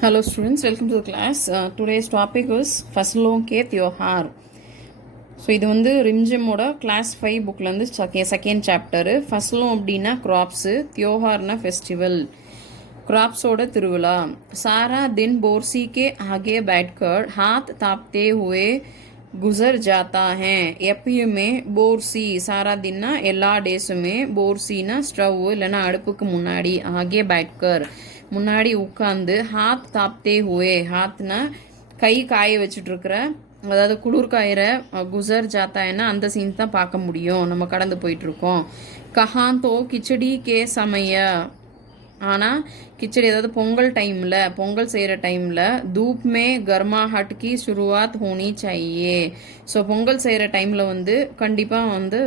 Hello students, welcome to the class. Today's topic is फसलों के त्योहार. ஸோ இது வந்து ரிம்ஜிமோட கிளாஸ் 5 புக்லேருந்து செகண்ட் சாப்டரு. ஃபஸ்லும் அப்படின்னா க்ராப்ஸு, தியோஹார்னா ஃபெஸ்டிவல், क्रॉप्सोட திருவிழா. सारा दिन बोरसी के आगे बैठकर हाथ तापते हुए गुजर जाता है. எப்பயுமே போர்சி சாரா தின்னா எல்லா டேஸுமே, போர்சினா ஸ்டவ் இல்லைன்னா அடுப்புக்கு முன்னாடி, ஆகே பேட்கர் முன்னாடி உட்காந்து, ஹாத் தாப்தே ஹுவே ஹாத்னா கை காய வச்சுட்ருக்கிற, அதாவது குளிர் காயிற, குசர் ஜாத்தான்னா அந்த சீன்ஸ் தான் பார்க்க முடியும், நம்ம கடந்து போயிட்டுருக்கோம். கஹாந்தோ கிச்சடி கே சமய, ஆனால் கிச்சடி அதாவது பொங்கல் டைமில், பொங்கல் செய்கிற டைமில் தூப் மே கர்மாஹட் கி शुरुआत होनी चाहिए. ஸோ பொங்கல் செய்கிற டைமில் வந்து கண்டிப்பாக வந்து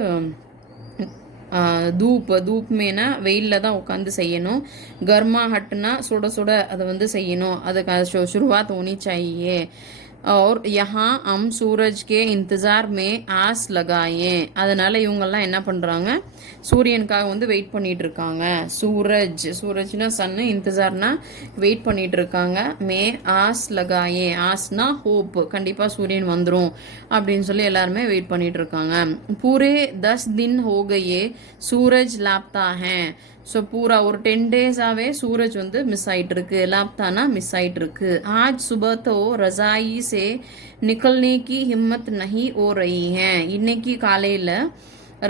தூப் மேனா வெயிலில் தான் உட்காந்து செய்யணும். கர்மா ஹட்னா சுட சுட அதை வந்து செய்யணும். அதுக்கு शुरुआत होनी चाहिए. और यहाँ हम सूरज के इंतज़ार में आस लगाएं. அதனால் இவங்கெல்லாம் என்ன பண்ணுறாங்க, சூரியனுக்காக வந்து வெயிட் பண்ணிட்டு இருக்காங்க. சூரஜ்னா சன்னு, இன்தஜார்னா வெயிட் பண்ணிட்டு இருக்காங்க. மே ஆஸ் லகாயே, ஆஸ்னா ஹோப், கண்டிப்பாக சூரியன் வந்துடும் அப்படின்னு சொல்லி எல்லாருமே வெயிட் பண்ணிட்டு இருக்காங்க. பூரே 10 दिन हो गए सूरज लापता है. ஸோ பூரா ஒரு 10 டேஸாகவே சூரஜ் வந்து மிஸ் ஆகிட்டு இருக்கு. லாப்தானா மிஸ் ஆகிட்டு இருக்கு. आज सुबह तो रजाई से निकलने की हिम्मत नहीं हो रही है. இன்னைக்கு காலையில்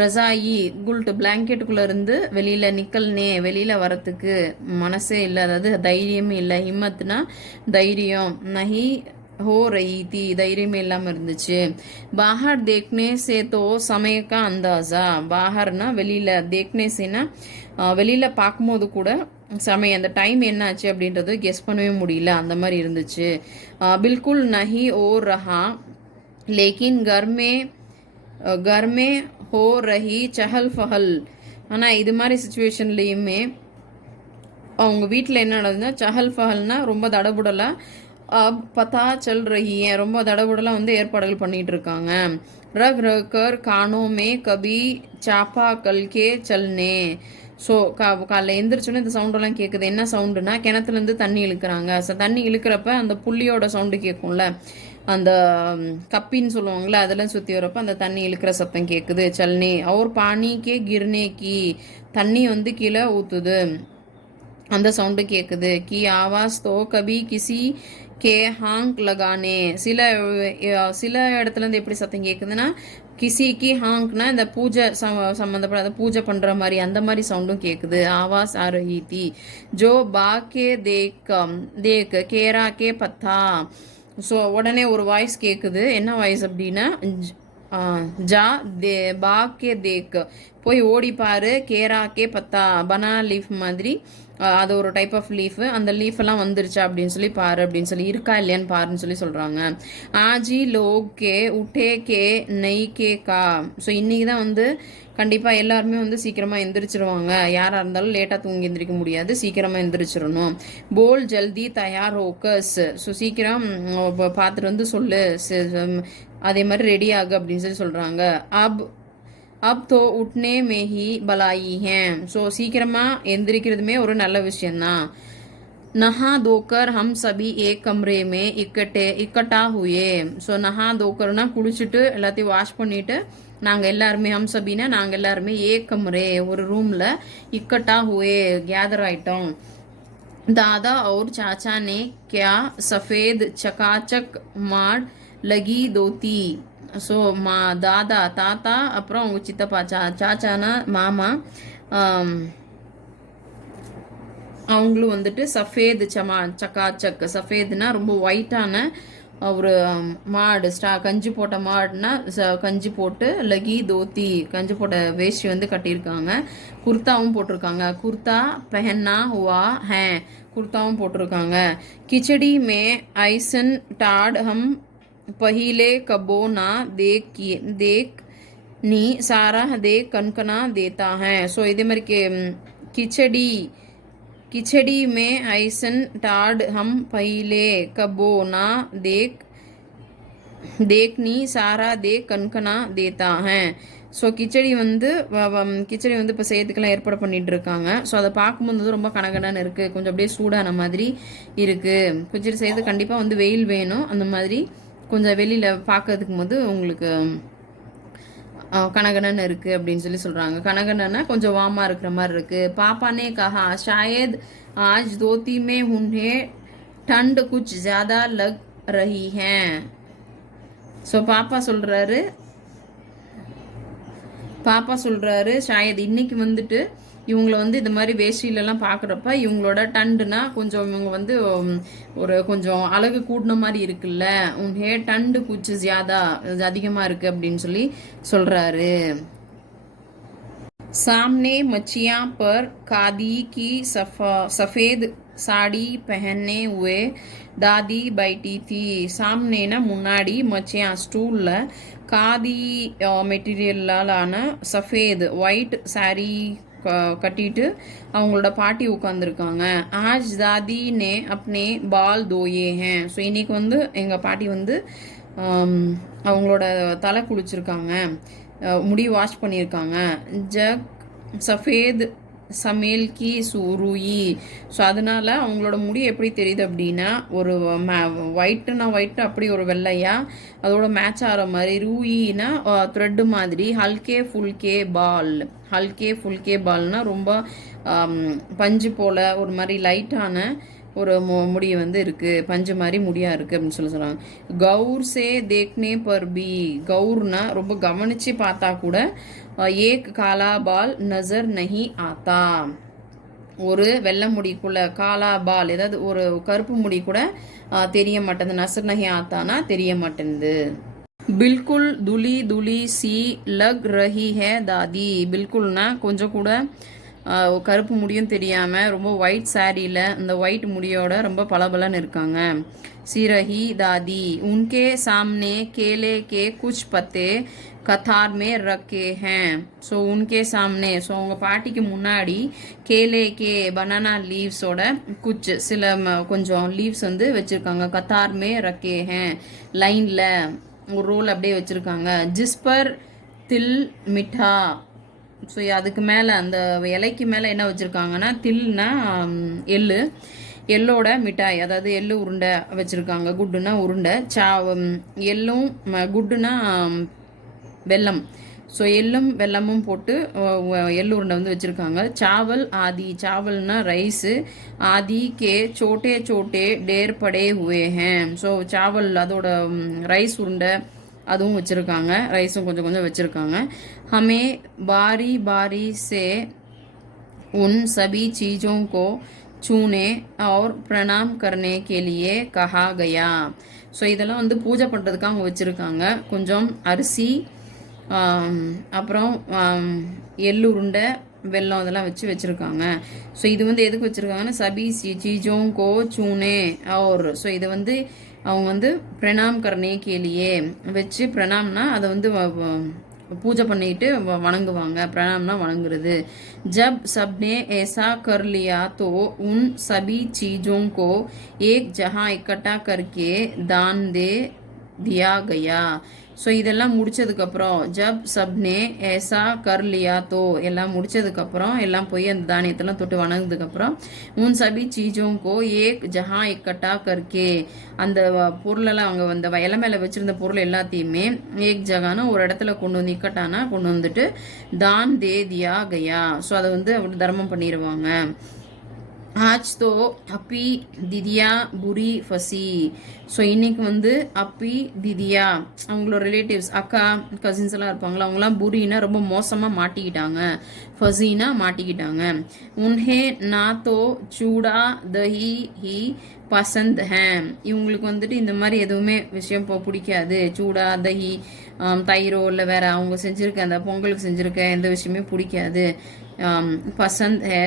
ரசாயி குல்ட் பிளாங்கெட்டுக்குள்ளே இருந்து வெளியில் நிக்கல்னே வெளியில் வரத்துக்கு மனசே இல்லை, அதாவது தைரியமே இல்லை. ஹிம்மத்னா தைரியம், நஹி हो रही थी தைரியமே இல்லாமல் இருந்துச்சு. பாஹர் தேக்னே சே தோ சமயக்கா அந்தாசா, பாஹர்னா வெளியில், தேக்னே சேனா வெளியில் பார்க்கும்போது கூட சமயம், அந்த டைம் என்னாச்சு அப்படின்றது கெஸ் பண்ணவே முடியல, அந்த மாதிரி இருந்துச்சு. பில்குல் நஹி ஓ ரஹா லேக்கின் கர்மே ஹோ ரஹி சஹல் ஃபஹல். ஆனால் இது மாதிரி சுச்சுவேஷன்லேயுமே அவங்க வீட்டில் என்ன நடந்ததுன்னா, சஹல் ஃபஹல்னா ரொம்ப தடபுடலாக, பத்தா செல் ரஹியே ரொம்ப தடபுடலாக வந்து ஏற்பாடுகள் பண்ணிகிட்டு இருக்காங்க. ரக் ரக்கர் கானோமே கபி சாப்பா கல்கே சல்னே. ஸோ காலைல எந்திரிச்சோன்னே இந்த சவுண்டெல்லாம் கேட்குது. என்ன சவுண்டுனா, கிணத்துலேருந்து தண்ணி இழுக்கிறாங்க. ஸோ தண்ணி இழுக்கிறப்ப அந்த புள்ளியோட சவுண்டு கேட்கும்ல, அந்த கப்பின்னு சொல்லுவாங்கள்ல, அதெல்லாம் சுற்றி வரப்போ அந்த தண்ணி இழுக்கிற சத்தம் கேட்குது. சல்னே और पानी के गिरने की, தண்ணி வந்து கீழே ஊற்றுது, அந்த சவுண்டு கேட்குது. கி ஆவாஸ் தோ கபி கிசி கே ஹாங் லகானே. சில இடத்துலேருந்து எப்படி சத்தம் கேட்குதுன்னா, கிசிக்கு ஹாங்க்னா இந்த பூஜை சம்மந்தப்படாத பூஜை பண்ணுற மாதிரி அந்த மாதிரி சவுண்டும் கேட்குது. ஆவாஸ் ஆ ரஹி தி. ஜோ பாக்கே தேக் கேரா கே பத்தா. ஸோ உடனே ஒரு வாய்ஸ் கேட்குது. என்ன வாய்ஸ் அப்படின்னா, ஜா தே பாக்கே தேக், போய் ஓடிப்பாரு, கேராக்கே பத்தா பனா லீஃப் மாதிரி, அது ஒரு டைப் ஆஃப் லீஃபு, அந்த லீஃபெல்லாம் வந்துருச்சா அப்படின்னு சொல்லி பாரு அப்படின்னு சொல்லி, இருக்கா இல்லையான்னு பாருன்னு சொல்லி சொல்கிறாங்க. ஆஜி லோக் கே உட்டே கே நெய் கே கா. ஸோ இன்றைக்கி தான் வந்து கண்டிப்பாக எல்லாருமே வந்து சீக்கிரமாக எந்திரிச்சிருவாங்க. யாராக இருந்தாலும் லேட்டாக தூங்கி எந்திரிக்க முடியாது, சீக்கிரமாக எந்திரிச்சிடணும். போல் ஜல்தி தயார் ஹோக்கஸ். ஸோ சீக்கிரம் பார்த்துட்டு வந்து சொல்லு, அதே மாதிரி ரெடி ஆகு அப்படின்னு சொல்லி சொல்கிறாங்க. அப் தோ உட்னே மேஹி பலாயி ஹேம். ஸோ சீக்கிரமாக எந்திரிக்கிறதுமே ஒரு நல்ல விஷயந்தான். நஹா தோக்கர் ஹம் சபி ஏக் கம்ரேமே இக்கட்டா ஹுயே. ஸோ நஹா தோக்கர்னா குளிச்சுட்டு எல்லாத்தையும் வாஷ் பண்ணிவிட்டு நாங்கள் எல்லாருமே, ஹம் சபினா நாங்கள் எல்லாருமே, ஏக் கம்ரே ஒரு ரூமில், இக்கட்டா ஹுயே கேதர் ஆயிட்டோம். दादा और चाचा ने क्या सफ़ेद चकाचक मार लगी दोती. ஸோ தாதா தாத்தா, அப்புறம் அவங்க சித்தப்பா, சாச்சானா மாமா, அவங்களும் வந்துட்டு சஃபேது சக்காச்சக், சஃபேதுனா ரொம்ப ஒயிட்டான ஒரு மாடு, கஞ்சி போட்ட மாடுனா கஞ்சி போட்டு, லகி தோத்தி கஞ்சி போட்ட வேஷ்டி வந்து கட்டியிருக்காங்க. குர்தாவும் போட்டிருக்காங்க. குர்தா பெஹன்னா ஹுவா ஹே, குர்தாவும் போட்டிருக்காங்க. கிச்சடி மே ஐசன் டாட் ஹம் पहिले कबो ना देख नी सारा देख कनकना देता है. ஸோ இதே மாதிரி கிச்சடி மே ஐசன் டாட் ஹம் பहिले कबो ना देख नी सारा देख कनकना देता है. ஸோ கிச்சடி வந்து கிச்சடி வந்து இப்போ செய்யறதுக்கெல்லாம் ஏற்பாடு பண்ணிட்டு இருக்காங்க. ஸோ அதை பார்க்கும்போது வந்து ரொம்ப கனகனன்னு இருக்குது, கொஞ்சம் அப்படியே சூடான மாதிரி இருக்குது. கிச்சடி செய்யறது கண்டிப்பாக வந்து வெயில் வேணும். அந்த மாதிரி கொஞ்சம் வெளியில் பார்க்கறதுக்கு போது உங்களுக்கு கனகனன்னு இருக்குது அப்படின்னு சொல்கிறாங்க. கனகனன்னா கொஞ்சம் வார்மாக இருக்கிற மாதிரி இருக்குது. பாப்பானே கஹா ஷாயத் ஆஜ் தோத்தி மே உன்ஹே ठंड कुछ ज़्यादा लग रही है. ஸோ பாப்பா சொல்கிறாரு ஷாயத் இன்னைக்கு வந்துட்டு இவங்கள வந்து இந்த மாதிரி வேஷ்டியிலலாம் பார்க்குறப்ப இவங்களோட டண்டுனா கொஞ்சம் இவங்க வந்து ஒரு கொஞ்சம் அழகு கூடின மாதிரி இருக்குல்ல, உன்ஹே டண்டு குச்சி ஜியாதா அதிகமாக இருக்குது அப்படின்னு சொல்கிறாரு. सामने मच्छियाँ पर खादी की सफ़ेद साड़ी पहनने हुए दादी बैठी थी. सामनेना मुन्नाडी मच्छियाँ स्टूल खादी மெட்டீரியலான சஃபேத் ஒயிட் சாரீ கட்டிட்டு அவங்களோட பாட்டி உட்காந்துருக்காங்க. ஆஜ் தாதி நே அப்னே பால் தோயே ஹேன். ஸோ இன்னைக்கு வந்து எங்கள் பாட்டி வந்து அவங்களோட தலை குளிச்சிருக்காங்க, முடி வாஷ் பண்ணியிருக்காங்க. ஜக் சஃபேத் சமேல் கி சூருயி. ஸோ அதனால அவங்களோட முடி எப்படி தெரியுது அப்படின்னா ஒரு ஒயிட்டுனா ஒயிட்டு அப்படி ஒரு வெள்ளையா அதோட மேட்ச் ஆகிற மாதிரி, ரூயினா த்ரெட்டு மாதிரி, ஹல்கே ஃபுல்கே பால்னா ரொம்ப பஞ்சு போல ஒரு மாதிரி லைட்டான ஒரு முடி வந்து இருக்குது, பஞ்சு மாதிரி முடியாக இருக்குது அப்படின்னு சொல்கிறாங்க. கௌர் சே தேக்னே பர் பி. கௌர்னா ரொம்ப கவனித்து பார்த்தா கூட ஏக் காலா பால் நசர் நஹி ஆத்தா. ஒரு வெள்ளை முடிக்குள்ள காலா பால் ஏதாவது ஒரு கருப்பு முடி கூட தெரிய மாட்டேங்குது. நசர் நஹி ஆத்தானா தெரிய மாட்டேங்குது. பில்குல் துலி துலி சி லக் ரஹி ஹே தாதி. பில்குல்னா கொஞ்சம் கூட கருப்பு முடியும் தெரியாமல் ரொம்ப ஒயிட் சாரியில் இந்த ஒயிட் முடியோட ரொம்ப பளபளன்னு இருக்காங்க. சிரஹி தாதி உன்கே சாம்னே கேலே கே குச் பத்தே கத்தார் மே ரக்கே ஹேன். ஸோ உன்கே சாம்னே ஸோ அவங்க பாட்டிக்கு முன்னாடி கேலே கே பனானா லீவ்ஸோட குச் சில கொஞ்சம் லீவ்ஸ் வந்து வச்சுருக்காங்க. கத்தார் மே ரக்கே ஹேன் லைனில் ஒரு ரோல் அப்படியே வச்சுருக்காங்க. ஜிஸ்பர் தில் மிட்டா. ஸோ அதுக்கு மேலே அந்த இலைக்கு மேலே என்ன வச்சுருக்காங்கன்னா தில்னா எள்ளோட மிட்டாய், அதாவது எள்ளு உருண்டை வச்சுருக்காங்க. குட்டுனா உருண்டை, எள்ளும் குட்டுனா வெல்லம். ஸோ எள்ளும் வெல்லமும் போட்டு எள்ளு உருண்டை வந்து வச்சுருக்காங்க. சாவல் ஆதி. சாவல்னா ரைஸு. ஆதி கே சோட்டே சோட்டே டேர் படே ஹுவே ஹேன். ஸோ சாவல் அதோட ரைஸ் உருண்டை அதுவும் வச்சுருக்காங்க, ரைஸும் கொஞ்சம் கொஞ்சம் வச்சுருக்காங்க. हमें बारी बारी से उन सभी चीज़ों को छूने और प्रणाम करने के लिए कहा गया. ஸோ இதெல்லாம் வந்து பூஜை பண்ணுறதுக்கு அவங்க வச்சுருக்காங்க. கொஞ்சம் அரிசி, அப்புறம் எள்ளுருண்டை, வெல்லம் அதெல்லாம் வச்சுருக்காங்க. ஸோ இது வந்து எதுக்கு வச்சுருக்காங்கன்னா சபி சீஜோं को छूने और. ஸோ இதை வந்து அவங்க வந்து பிரணாம் கர்னே கேலியே வச்சு, பிரணாம்னா அதை வந்து பூஜை பண்ணிட்டு வணங்குவாங்க. பிரணாம்னா வணங்குறது. जब सबने ऐसा कर लिया तो उन सभी चीज़ों को एक जहां इकट्ठा करके दान दे दिया गया. ஸோ இதெல்லாம் முடிச்சதுக்கப்புறம் ஜப் சப்னே ஏசா கர் லியா தோ எல்லாம் முடிச்சதுக்கப்புறம் எல்லாம் போய் அந்த தானியத்தெல்லாம் தொட்டு வணங்குறதுக்கப்புறம் உன் சபி சீஜோங்கோ ஏக் ஜஹா இக்கட்டா கர்கே அந்த பொருளெல்லாம் அவங்க அந்த இலை மேலே வச்சுருந்த பொருள் எல்லாத்தையுமே ஏக் ஜகானா ஒரு இடத்துல கொண்டு வந்து இக்கட்டானா கொண்டு வந்துட்டு தான் தே தியா கயா. ஸோ அதை வந்து அப்படி தர்மம் பண்ணிடுவாங்க. ஆஜ் தோ அப்பி திதியா புரி ஃபசி. ஸோ இன்னைக்கு வந்து அப்பி திதியா அவங்களோட ரிலேட்டிவ்ஸ் அக்கா கசின்ஸ் எல்லாம் இருப்பாங்களா, அவங்களாம் புரினா ரொம்ப மோசமாக மாட்டிக்கிட்டாங்க, ஃபசினா மாட்டிக்கிட்டாங்க. உன்ஹே நா தோ சூடா தஹி ஹி பசந்த் ஹேம். இவங்களுக்கு வந்துட்டு இந்த மாதிரி எதுவுமே விஷயம் பிடிக்காது. சூடா தஹி தயிரோ இல்லை வேற அவங்க செஞ்சுருக்க அந்த பொங்கலுக்கு செஞ்சுருக்க எந்த விஷயமே பிடிக்காது. பசந்த் ஹே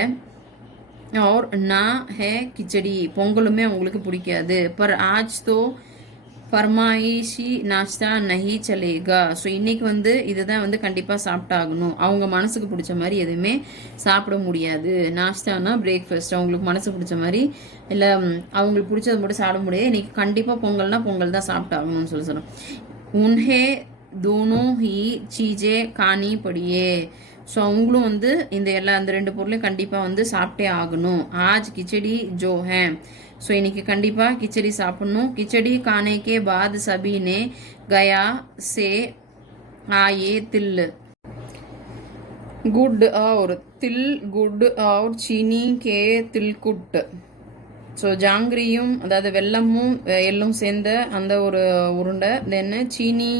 और ना है खिचड़ी. பொங்கலுமே அவங்களுக்கு பிடிக்காது. पर आज तो फरमाइशी नाश्ता नहीं चलेगा. ஸோ இன்னைக்கு வந்து இதுதான் வந்து கண்டிப்பாக சாப்பிட்டாகணும். அவங்க மனசுக்கு பிடிச்ச மாதிரி எதுவுமே சாப்பிட முடியாது. நாஷ்டானா பிரேக்ஃபாஸ்ட், அவங்களுக்கு மனசுக்கு பிடிச்ச மாதிரி இல்லை அவங்களுக்கு பிடிச்சது மட்டும் சாப்பிட முடியாது. இன்னைக்கு கண்டிப்பாக பொங்கல்னா பொங்கல் தான் சாப்பிட்டாகணும்னு சொல்லணும். உன்ஹே दोनों ही चीज़ें खानी पड़िए. ஸோ அவங்களும் வந்து அந்த ரெண்டு பொருளையும் கண்டிப்பாக வந்து சாப்பிட்டே ஆகணும். ஆஜ் கிச்சடி ஜோ ஹே. ஸோ இன்னைக்கு கண்டிப்பாக கிச்சடி சாப்பிடணும். கிச்சடி खाने के बाद सभी ने गया से आए तिल गुड़ और तिल गुड़ और चीनी के तिलकुट. ஸோ ஜாங்கிரியும் அதாவது வெல்லமும் எள்ளும் சேர்ந்த அந்த ஒரு உருண்டை, தென் சீனி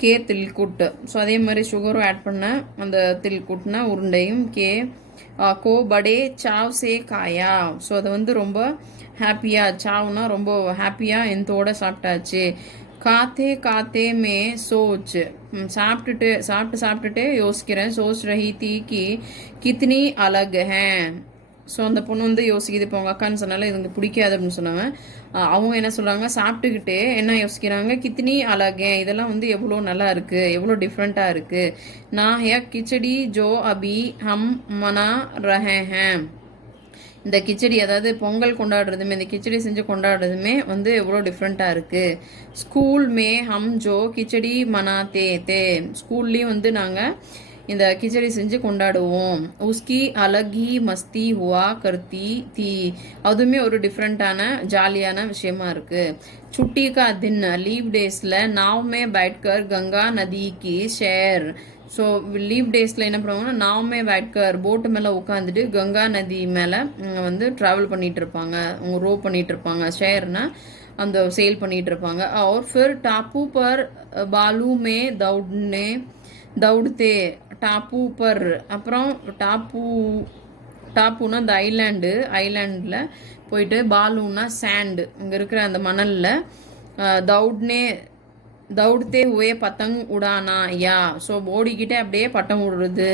கே தில்குட். ஸோ அதே மாதிரி சுகரும் ஆட் பண்ண அந்த தில்குட்னா உருண்டையும் கோ படே சாவ் சே காயா. ஸோ அதை வந்து ரொம்ப ஹாப்பியாக, சாவ்னா ரொம்ப ஹாப்பியாக எந்தோட சாப்பிட்டாச்சு. காத்தே காத்தே மே சோச். சாப்பிட்டுட்டு யோசிக்கிறேன். சோச் ரஹி தீ கி கித்னி அலக் ஹே. ஸோ அந்த பொண்ணு வந்து யோசிக்குது. இப்போ அவங்க அக்கான்னு சொன்னால இது வந்து பிடிக்காது அப்படின்னு சொன்னாங்க. அவங்க என்ன சொல்கிறாங்க, சாப்பிட்டுக்கிட்டே என்ன யோசிக்கிறாங்க, கித்னி அழகே, இதெல்லாம் வந்து எவ்வளோ நல்லா இருக்குது, எவ்வளோ டிஃப்ரெண்ட்டாக இருக்குது. நான் ஹே கிச்சடி ஜோ அபி ஹம் மனா ரஹே ஹேம். இந்த கிச்சடி அதாவது பொங்கல் கொண்டாடுறதுமே, இந்த கிச்சடி செஞ்சு கொண்டாடுறதுமே வந்து எவ்வளோ டிஃப்ரெண்ட்டாக இருக்குது. ஸ்கூல் மே ஹம் ஜோ கிச்சடி மனாத்தே தே. ஸ்கூல்லேயும் வந்து நாங்கள் இந்த கிச்சடி செஞ்சு கொண்டாடுவோம். உஸ்கி அலகி மஸ்தி ஹுவா கர்த்தி தீ. அதுவுமே ஒரு டிஃப்ரெண்ட்டான ஜாலியான விஷயமா இருக்கு. छुट्टी का दिन लीव डेஸில் नाव में बैठकर गंगा नदी की सैर. ஸோ லீவ் டேஸில் என்ன பண்ணுவாங்கன்னா, நாவுமே बैठकर போட்டு மேலே உட்காந்துட்டு கங்கா நதி மேலே வந்து ட்ராவல் பண்ணிகிட்டு இருப்பாங்க, அவங்க ரோ பண்ணிகிட்டு இருப்பாங்க. ஷேர்னா அந்த சேல் பண்ணிகிட்டு இருப்பாங்க. और फिर टापू पर बालू में दौड़ते டாப்பு பர். அப்புறம் டாப்புனா அந்த ஐலாண்டில் போயிட்டு, பாலுன்னா சாண்டு, இங்கே இருக்கிற அந்த மணலில் தௌடத்தே ஹுவே பத்தங் உடானா யா. ஸோ ஓடிக்கிட்டே அப்படியே பட்டம் விடுறது.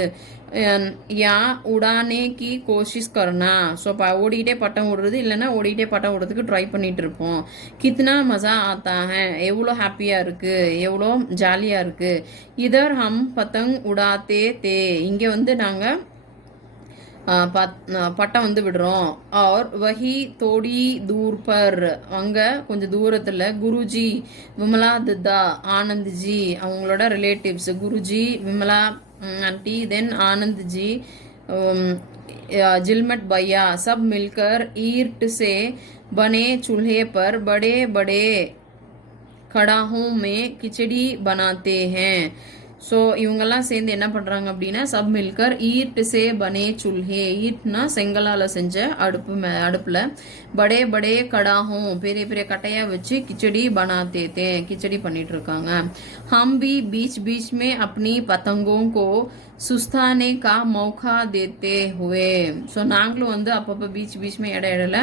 யா உடானே கி கோஷிஷ் கர்னா. ஸோ ஓடிக்கிட்டே பட்டம் விடுறது, இல்லைன்னா ஓடிக்கிட்டே பட்டம் விடுறதுக்கு ட்ரை பண்ணிட்டு இருப்போம். கித்னா மஜா ஆத்தா ஹே. எவ்வளோ ஹாப்பியாக இருக்குது, எவ்வளோ ஜாலியாக இருக்குது. இதர் ஹம் பத்தங் உடாத்தே தே. இங்கே வந்து நாங்கள் பட்டம் வந்து விடுறோம். और वही थोड़ी दूर पर, அங்கே கொஞ்சம் தூரத்தில் குருஜி விமலா தத்தா ஆனந்த் ஜி அவங்களோட relatives, Guruji Vimala aunty then Anand ji जिलमट भैया सब मिलकर ईंट से बने चूल्हे पर बड़े बड़े कड़ाहों में खिचड़ी बनाते हैं. ஸோ இவங்கெல்லாம் சேர்ந்து என்ன பண்ணுறாங்க அப்படின்னா, சப் மில்கர் ஈட் சே பனே சுல்ஹே. ஈட்னா செங்கலால் செஞ்ச அடுப்பில் படே படே கடாகும் பெரிய பெரிய கட்டையாக வச்சு கிச்சடி பனாத்தே தே, கிச்சடி பண்ணிட்டு இருக்காங்க. ஹம் பி பீச் பீச் மே அப்னி பத்தங்கோं को சுஸ்தானே கா மௌகா தேத்தே ஹுவே. ஸோ நாங்களும் வந்து அப்பப்போ பீச் மே இடையில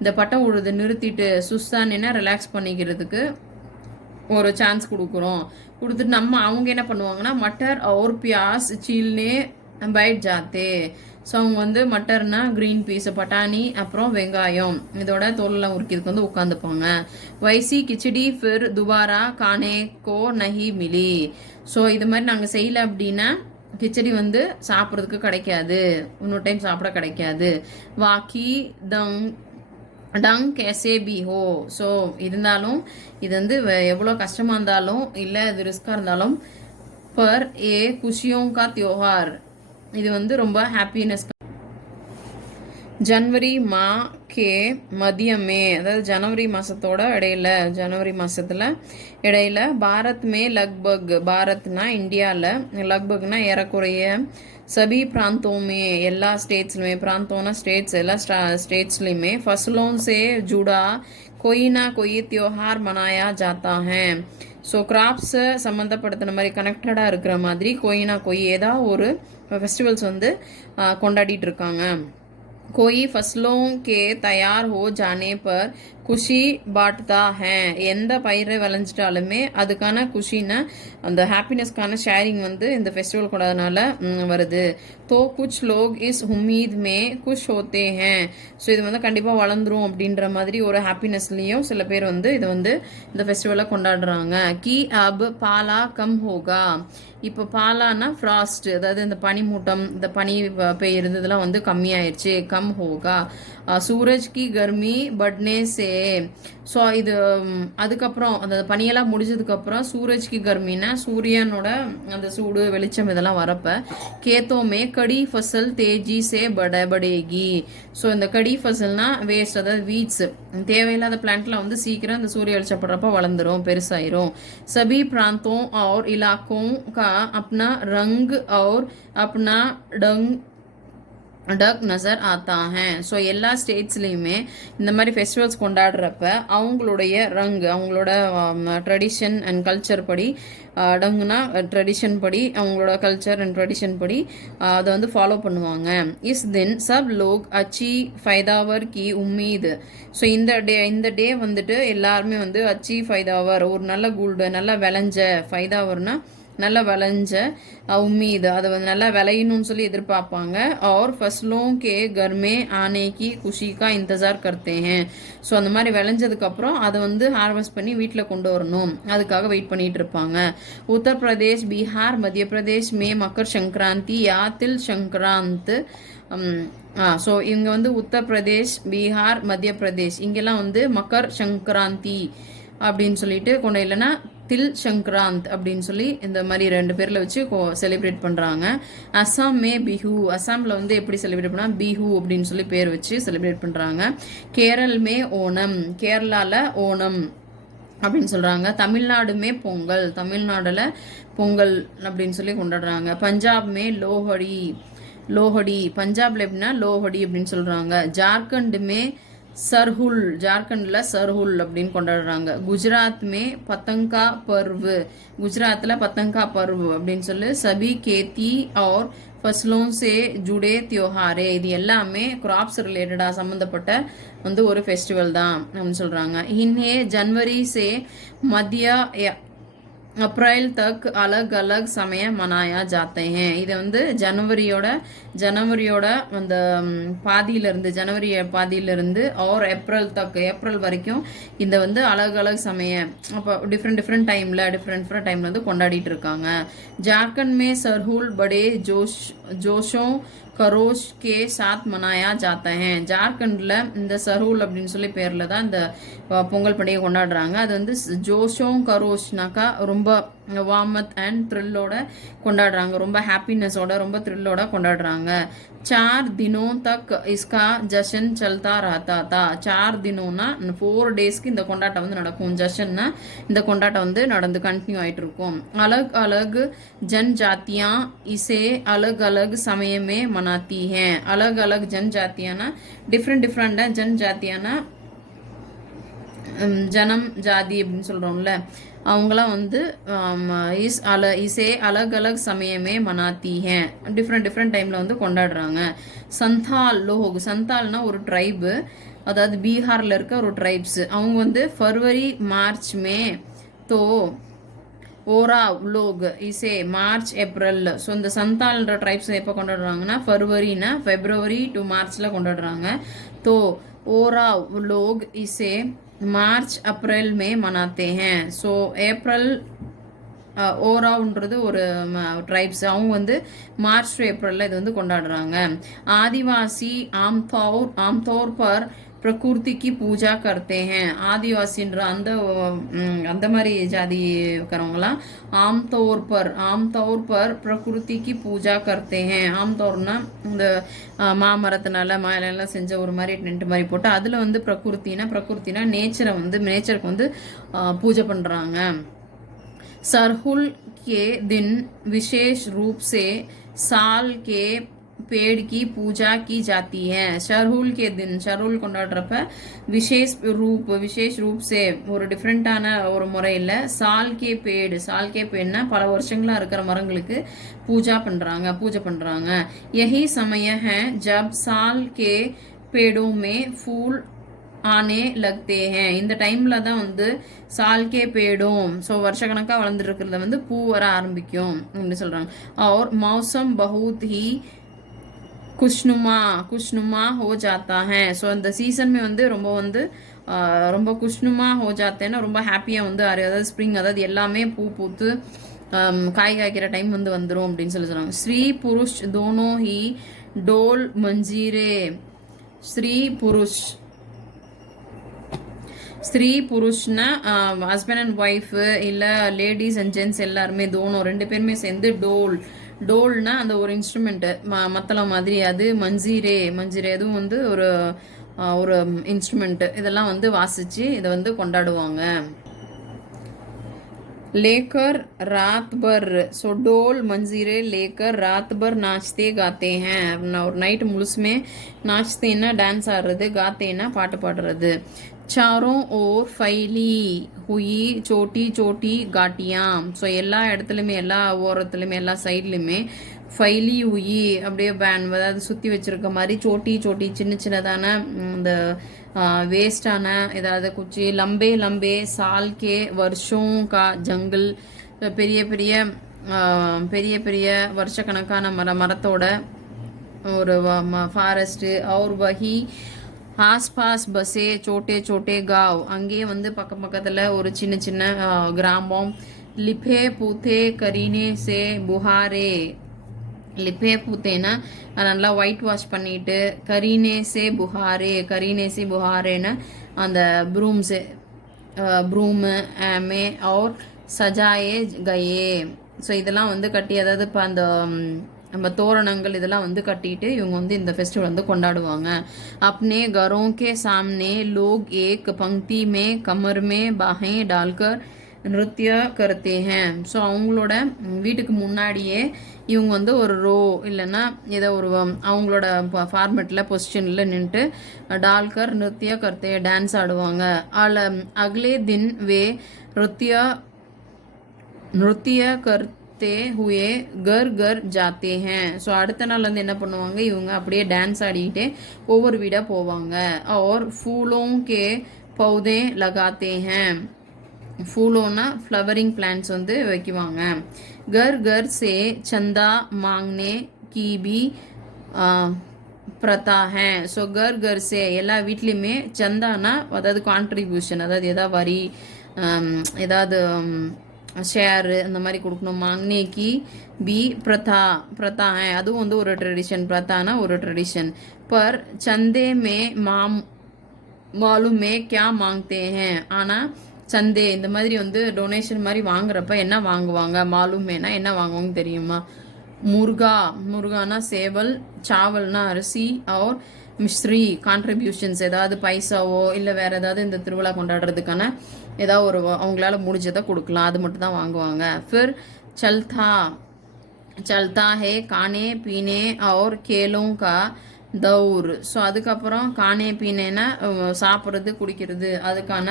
இந்த பட்டம் விழுது நிறுத்திட்டு, சுஸ்தானேனா ரிலாக்ஸ் பண்ணிக்கிறதுக்கு ஒரு சான்ஸ் கொடுத்துட்டு அவங்க என்ன பண்ணுவாங்கன்னா, மட்டர் और प्याज छीलने बैठ जाते. ஸோ அவங்க வந்து மட்டர்னா க்ரீன் பீஸ், பட்டாணி, அப்புறம் வெங்காயம், இதோட தோலெல்லாம் உரிக்கிறதுக்கு வந்து உட்காந்துப்பாங்க. வைசி கிச்சடி ஃபிர் துபாரா கானே கோ நஹி மிலி. ஸோ இது மாதிரி நாங்கள் செய்யலை அப்படின்னா கிச்சடி வந்து சாப்பிட்றதுக்கு கிடைக்காது, இன்னொரு டைம் சாப்பிட கிடைக்காது. வாக்கி டங் கேசே பி ஹோ. ஸோ இருந்தாலும் இது வந்து எவ்வளோ கஷ்டமாக இருந்தாலும், இல்லை இது ரிஸ்காக இருந்தாலும், பர் ஏ குஷியோं का त्योहार, இது வந்து ரொம்ப ஹாப்பினஸ். ஜனவரி மா கே மதியமே, அதாவது ஜனவரி மாதத்தோட இடையில, ஜனவரி மாதத்தில் இடையில பாரத் மே லக்பக், பாரத்னா இந்தியாவில், லக்பக்னா ஏறக்குறைய सभी प्रांतों में, எல்லா ஸ்டேட்ஸ்லையுமே, பிராந்தோனா ஸ்டேட்ஸ், எல்லா ஸ்டேட்ஸ்லையுமே फसलों से जुड़ा कोई ना कोई त्योहार मनाया जाता है. ஸோ கிராப்ஸ் சம்மந்தப்படுத்தின மாதிரி கனெக்டடாக இருக்கிற மாதிரி கோயினா கோய் ஏதாவது ஒரு ஃபெஸ்டிவல்ஸ் வந்து கொண்டாடிட்டு இருக்காங்க. कोई फसलों के तैयार हो जाने पर खुशी बांटता है. எந்த பயிரை விளைஞ்சிட்டாலுமே அதுக்கான குஷின்னா அந்த ஹாப்பினஸ்க்கான ஷேரிங் வந்து இந்த ஃபெஸ்டிவல் கூடனால வருது. तो कुछ लोग इस उम्मीद में खुश होते हैं. ஸோ இது வந்து கண்டிப்பாக வளர்ந்துரும் அப்படின்ற மாதிரி ஒரு ஹாப்பினஸ்லேயும் சில பேர் வந்து இது வந்து இந்த ஃபெஸ்டிவலை கொண்டாடுறாங்க. கி அப் பாலா கம் ஹோகா. இப்போ பாலானா ஃப்ராஸ்ட், அதாவது இந்த பனிமூட்டம், இந்த பனி பெய்யுறது இதெல்லாம் வந்து கம்மியாயிருச்சு. கம் ஹோகா. சூரஜ் கி கர்மி பட்னே சே. ஸோ இது அதுக்கப்புறம் அந்த பனியெல்லாம் முடிஞ்சதுக்கப்புறம் சூரஜ் கி கர்மின்னா சூரியனோட அந்த சூடு வெளிச்சம் இதெல்லாம் வரப்ப கேத்தோமே கடி ஃபசல் தேஜி சே படேகி. ஸோ இந்த கடி ஃபசல்னா வேஸ்ட், அதாவது வீட்ஸ், தேவையில்லாத பிளான்ட்லாம் வந்து சீக்கிரம் இந்த சூரிய வெளிச்சப்படுறப்ப வளர்ந்துரும், பெருசாயிரும். சபி பிராந்தோं और इलाकों का अपना रंग और अपना டக் நசர் ஆத்தா ஹே. ஸோ எல்லா ஸ்டேட்ஸ்லேயுமே இந்த மாதிரி ஃபெஸ்டிவல்ஸ் கொண்டாடுறப்ப அவங்களுடைய ரங்கு, அவங்களோட ட்ரெடிஷன் அண்ட் கல்ச்சர் படி, டங்குனா ட்ரெடிஷன் படி, அவங்களோட கல்ச்சர் அண்ட் ட்ரெடிஷன் படி அதை வந்து ஃபாலோ பண்ணுவாங்க. இஸ் தின் சப் லோக் அச்சி ஃபைதாவர் கி உம்மீது. ஸோ இந்த டே வந்துட்டு எல்லாருமே வந்து அச்சி ஃபைதாவர், ஒரு நல்ல குல்டு, நல்லா விளைஞ்ச, ஃபைதாவர்னா நல்லா விளைஞ்ச, உம்மீது அதை வந்து நல்லா விளையணும்னு சொல்லி எதிர்பார்ப்பாங்க. और फसलों के घर में आने की खुशी का इंतज़ार करते हैं. ஸோ அந்த மாதிரி விளைஞ்சதுக்கப்புறம் அதை வந்து ஹார்வெஸ்ட் பண்ணி வீட்டில் கொண்டு வரணும், அதுக்காக வெயிட் பண்ணிட்டு இருப்பாங்க. உத்தரப்பிரதேஷ், பீகார், மத்திய பிரதேஷ் மே மக்கர் சங்கராந்தி யா தில் சங்கராந்த். ஸோ இங்கே வந்து உத்தரப்பிரதேஷ், பீகார், மத்திய பிரதேஷ் இங்கெல்லாம் வந்து மக்கர் சங்கராந்தி அப்படின்னு சொல்லிட்டு கொண்டு, இல்லைன்னா தில் சங்கராந்த் அப்படின்னு சொல்லி இந்த மாதிரி 2 பேரில் வச்சு செலிப்ரேட் பண்ணுறாங்க. அசாம் மே பிஹூ. அசாமில் வந்து எப்படி செலிப்ரேட் பண்ணால் பிஹூ அப்படின்னு சொல்லி பேர் வச்சு செலிப்ரேட் பண்ணுறாங்க. கேரள் மே ஓணம். கேரளாவில் ஓணம் அப்படின்னு சொல்கிறாங்க. தமிழ்நாடுமே பொங்கல். தமிழ்நாடில் பொங்கல் அப்படின்னு சொல்லி கொண்டாடுறாங்க. பஞ்சாப் மே லோஹடி. பஞ்சாப்ல எப்படின்னா லோஹடி அப்படின்னு சொல்கிறாங்க. ஜார்க்கண்டுமே சர்ஹுல். ஜார்க்கண்டில் சர்ஹுல் அப்படின்னு கொண்டாடுறாங்க. குஜராத் மே பத்தங்கா பர்வு. குஜராத்தில் பத்தங்கா பர்வு அப்படின்னு சொல்லி சபி கேத்தி और फसलों से जुड़े त्योहारे. இது எல்லாமே கிராப்ஸ் ரிலேட்டடாக சம்மந்தப்பட்ட வந்து ஒரு ஃபெஸ்டிவல் தான் அப்படின்னு சொல்கிறாங்க. इन्हें जनवरी से मध्य अप्रैल तक अलग अलग समय मनाया जाते हैं. இதை வந்து ஜனவரியோட அந்த பாதியிலிருந்து, ஜனவரி பாதியிலிருந்து और ஏப்ரல் தக், ஏப்ரல் வரைக்கும் இந்த வந்து அலக் அலக் சமயம், அப்போ டிஃப்ரெண்ட் டைமில் வந்து கொண்டாடிட்டு இருக்காங்க. ஜார்க்கண்ட் மே சர்ஹுல் படே ஜோஷோ கரோஷ் கே சாத் மனாயா ஜாத்த ஹே. ஜார்க்கண்டில் இந்த சர்ஹுல் அப்படின்னு சொல்லி பேரில் தான் இந்த பொங்கல் பண்டிகை கொண்டாடுறாங்க. அது வந்து ஜோஷோ கரோஷ்னாக்கா ரொம்ப வார்மத் அண்ட் த்ரில்லோட கொண்டாடுறாங்க, ரொம்ப ஹாப்பினஸோட, ரொம்ப த்ரில்லோட கொண்டாடுறாங்க. 4 दिनों तक इसका जश्न चलता रहता था. 4 दिनोंனா 4 டேஸ்க்கு இந்த கொண்டாட்டம் வந்து நடக்கும். ஜஷன்னா இந்த கொண்டாட்டம் வந்து நடந்து கண்டினியூ ஆகிட்டு இருக்கும். अलग अलग जनजातियाँ इसे अलग अलग समय में मनाती हैं. अलग अलग जनजातियाना डिफरेंट जनजातियाना ஜனம் ஜாதி அப்படின்னு சொல்கிறோம்ல, அவங்களாம் வந்து இசே அலக் அலக் சமயமே மனாத்தி ஹே, டிஃப்ரெண்ட் டைமில் வந்து கொண்டாடுறாங்க. சந்தால் லோக். சந்தால்னா ஒரு ட்ரைபு, அதாவது பீகாரில் இருக்க ஒரு ட்ரைப்ஸ். அவங்க வந்து ஃபர்வரி மார்ச் மே தோ ஓரா லோக் இசே மார்ச் ஏப்ரல். ஸோ இந்த சந்தால்ன்ற ட்ரைப்ஸ் எப்போ கொண்டாடுறாங்கன்னா ஃபர்வரினா ஃபெப்ரவரி டு மார்ச்சில் கொண்டாடுறாங்க. தோ ஓரா லோக் இசே மார்ச் அப்ரல் மே மனாத்தே ஹேன். ஸோ ஏப்ரல் ஓராவுன்றது ஒரு ட்ரைப்ஸ், அவங்க வந்து மார்ச் டு ஏப்ரலில் இது வந்து கொண்டாடுறாங்க. ஆதிவாசி ஆம்தௌர் பர் பிரகிருதிக்கு பூஜா கர்த்தே ஹேன். ஆதிவாசின்ற அந்த மாதிரி ஜாதி இருக்கிறவங்களாம் ஆம்தௌர் பர் பிரகிருதிக்கு பூஜா கர்த்தே ஹேன். ஆம்தௌர்னா இந்த மாமரத்தினால மாயிலெல்லாம் செஞ்ச ஒரு மாதிரி டென்ட் மாதிரி போட்டு அதில் வந்து பிரகிருத்தினா நேச்சருக்கு வந்து பூஜை பண்ணுறாங்க. सरहुल के दिन विशेष रूप से साल के पेड़ की पूजा की जाती है. सरहुल के दिन, सरहुल கொண்டாடுறப்ப விசேஷ் ரூப் சே ஒரு டிஃப்ரெண்டான ஒரு முறையில் சால் கே பேடுனா பல வருஷங்களா இருக்கிற மரங்களுக்கு பூஜை பண்றாங்க. यही समय है जब साल के पेड़ों में फूल ஆனே லக்தே ஹேன். இந்த டைமில் தான் வந்து சால்கே பேடும், ஸோ வருஷக்கணக்காக வளர்ந்துட்டு இருக்கிறத வந்து பூ வர ஆரம்பிக்கும் அப்படின்னு சொல்கிறாங்க. और मौसम बहुत ही குஷ்னுமா குஷ்னுமா ஹோ ஜாத்தா ஹே. ஸோ அந்த சீசன் வந்து ரொம்ப வந்து ரொம்ப குஷ்னுமா ஹோ ஜாத்தேன்னா ரொம்ப ஹாப்பியாக வந்து அதாவது ஸ்ப்ரிங் அதாவது எல்லாமே பூ பூத்து காய் காய்க்கிற டைம் வந்து வந்துடும் அப்படின்னு சொல்லி சொன்னாங்க. ஸ்ரீ புருஷ் தோனோ ஹி டோல் மஞ்சீரே. ஸ்ரீ புருஷ் ஸ்திரீ புருஷ்னா ஹஸ்பண்ட் அண்ட் ஒய்ஃபு இல்லை லேடிஸ் அண்ட் ஜென்ட்ஸ் எல்லாருமே தோணும் ரெண்டு பேருமே சேர்ந்து டோல்னா அந்த ஒரு இன்ஸ்ட்ருமெண்ட்டு மத்தளம் மாதிரி, அது மஞ்சீரே அதுவும் வந்து ஒரு ஒரு இன்ஸ்ட்ருமெண்ட்டு, இதெல்லாம் வந்து வாசித்து இதை வந்து கொண்டாடுவாங்க. लेकर रात भर. सो डोल मंजीरे लेकर रात भर नाचते गाते हैं. ஒரு நைட் முழுசுமே நாச்தேன்னா டான்ஸ் ஆடுறது, காத்தேன்னா பாட்டு பாடுறது. चारों ओर फैली हुई छोटी छोटी गाटियाँ. ஸோ எல்லா இடத்துலையுமே எல்லா ஓரத்துலையுமே எல்லா சைட்லையுமே ஃபைலி உயி அப்படியே பேன் அதாவது சுற்றி வச்சுருக்க மாதிரி சோட்டி சோட்டி சின்ன சின்னதான இந்த வேஸ்டான ஏதாவது குச்சி லம்பே லம்பே சால்கே வருஷம் கா ஜங்கிள் பெரிய பெரிய பெரிய பெரிய வருஷக்கணக்கான மரத்தோட ஒரு ஃபாரஸ்ட்டு और वही ஆஸ்பாஸ் பஸ்ஸே சோட்டே சோட்டே காவ். அங்கேயே வந்து பக்கம் பக்கத்தில் ஒரு சின்ன சின்ன கிராமம். லிபே பூத்தே கரீனே சே புகாரே. லிப்பே பூத்தேன்னா நல்லா ஒயிட் வாஷ் பண்ணிட்டு, கரீனே சே புகாரேன்னு அந்த ப்ரூமு மே और சஜாயே கயே. ஸோ இதெல்லாம் வந்து கட்டி அதாவது இப்போ அந்த நம்ம தோரணங்கள் இதெல்லாம் வந்து கட்டிட்டு இவங்க வந்து இந்த ஃபெஸ்டிவல் வந்து கொண்டாடுவாங்க. अपने घरों के सामने लोग एक पंक्ति में कमर में बाहें डालकर நிருத்திய கருத்தே ஹேன். ஸோ அவங்களோட வீட்டுக்கு முன்னாடியே இவங்க வந்து ஒரு ரோ இல்லைன்னா ஏதோ ஒரு அவங்களோட ஃபார்மெட்டில் பொசிஷனில் நின்றுட்டு டால்கர் நிருத்திய கருத்தே டான்ஸ் ஆடுவாங்க. அகலே தின் வே நிருத்திய கர்த்தே ஹுயே கர் கர் ஜாத்தே ஹேன். ஸோ அடுத்த நாள் வந்து என்ன பண்ணுவாங்க, இவங்க அப்படியே டான்ஸ் ஆடிக்கிட்டே ஒவ்வொரு வீடாக போவாங்க. और फूलों के पौधे लगाते हैं. फूलोना फ्लावरिंग प्लांट्स வந்து வைக்குவாங்க. घर घर से चंदा मांगने की भी प्रथा है. ஸோ घर घर से எல்லா வீட்லேயுமே சந்தானா அதாவது கான்ட்ரிபியூஷன் அதாவது ஏதாவது வரி ஏதாவது ஷேரு அந்த மாதிரி கொடுக்கணும். மாங்னேக்கி பி பிரதா அதுவும் வந்து ஒரு ட்ரெடிஷன். பிரதானா ஒரு ட்ரெடிஷன். பர் சந்தே மே மாலுமே கியா மாங்தே ஹேன். ஆனால் சந்தே இந்த மாதிரி வந்து டொனேஷன் மாதிரி வாங்குறப்ப என்ன வாங்குவாங்க, மாலுமேனா என்ன வாங்குவாங்க தெரியுமா? முருகானா சேவல், சாவல்னா அரிசி, और மிஸ்ரி கான்ட்ரிபியூஷன்ஸ் ஏதாவது பைசாவோ இல்லை வேற ஏதாவது இந்த திருவிழா கொண்டாடுறதுக்கான ஏதாவது ஒரு அவங்களால முடிஞ்சதை கொடுக்கலாம், அது மட்டும் தான் வாங்குவாங்க. ஃபிர் चलता है खाने पीने और खेलों का दौर. ஸோ அதுக்கப்புறம் கானே பீனேனா சாப்பிட்றது குடிக்கிறது அதுக்கான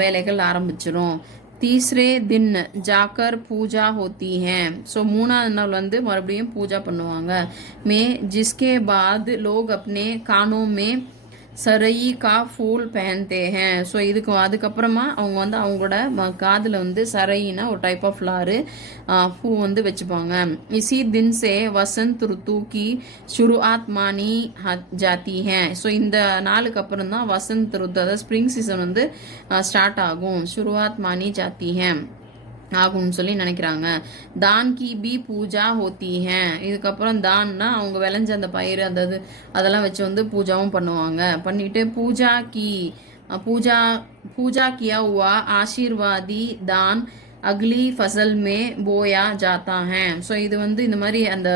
வேலைகள் ஆரம்பிச்சிடும். तीसरे दिन जाकर पूजा होती है. ஸோ மூணாவது நாள் வந்து மறுபடியும் பூஜா பண்ணுவாங்க. மே जिसके बाद लोग अपने कानों में சரயி கா ஃபூல் பஹன்தே ஹேன். ஸோ அதுக்கப்புறமா அவங்க வந்து அவங்களோட காதில் வந்து சரையினா ஒரு டைப் ஆஃப் ஃப்ளாரு பூ வந்து வச்சுப்பாங்க. இசி தின் சே வசந்த் ருத்து கி ஷுருஆத் மானி ஜாத்தி ஹேன். ஸோ இந்த நாளுக்கு அப்புறம் தான் வசந்த் ருத்து அதாவது ஸ்ப்ரிங் சீசன் வந்து ஸ்டார்ட் ஆகும். ஷுருஆத் மானி ஜாத்தி ஹேன் ஆகும்னு சொல்லி நினைக்கிறாங்க. தான் கி பி பூஜா ஹோத்தி ஹேன். இதுக்கப்புறம் தான்னா அவங்க விளைஞ்ச அந்த பயிர் அதாவது அதெல்லாம் வச்சு வந்து பூஜாவும் பண்ணுவாங்க. பண்ணிட்டு பூஜா கியா हुआ ஆசீர்வாதி தான் அக்லி ஃபசல் மே போயா ஜாத்தா ஹேன். ஸோ இது வந்து இந்த மாதிரி அந்த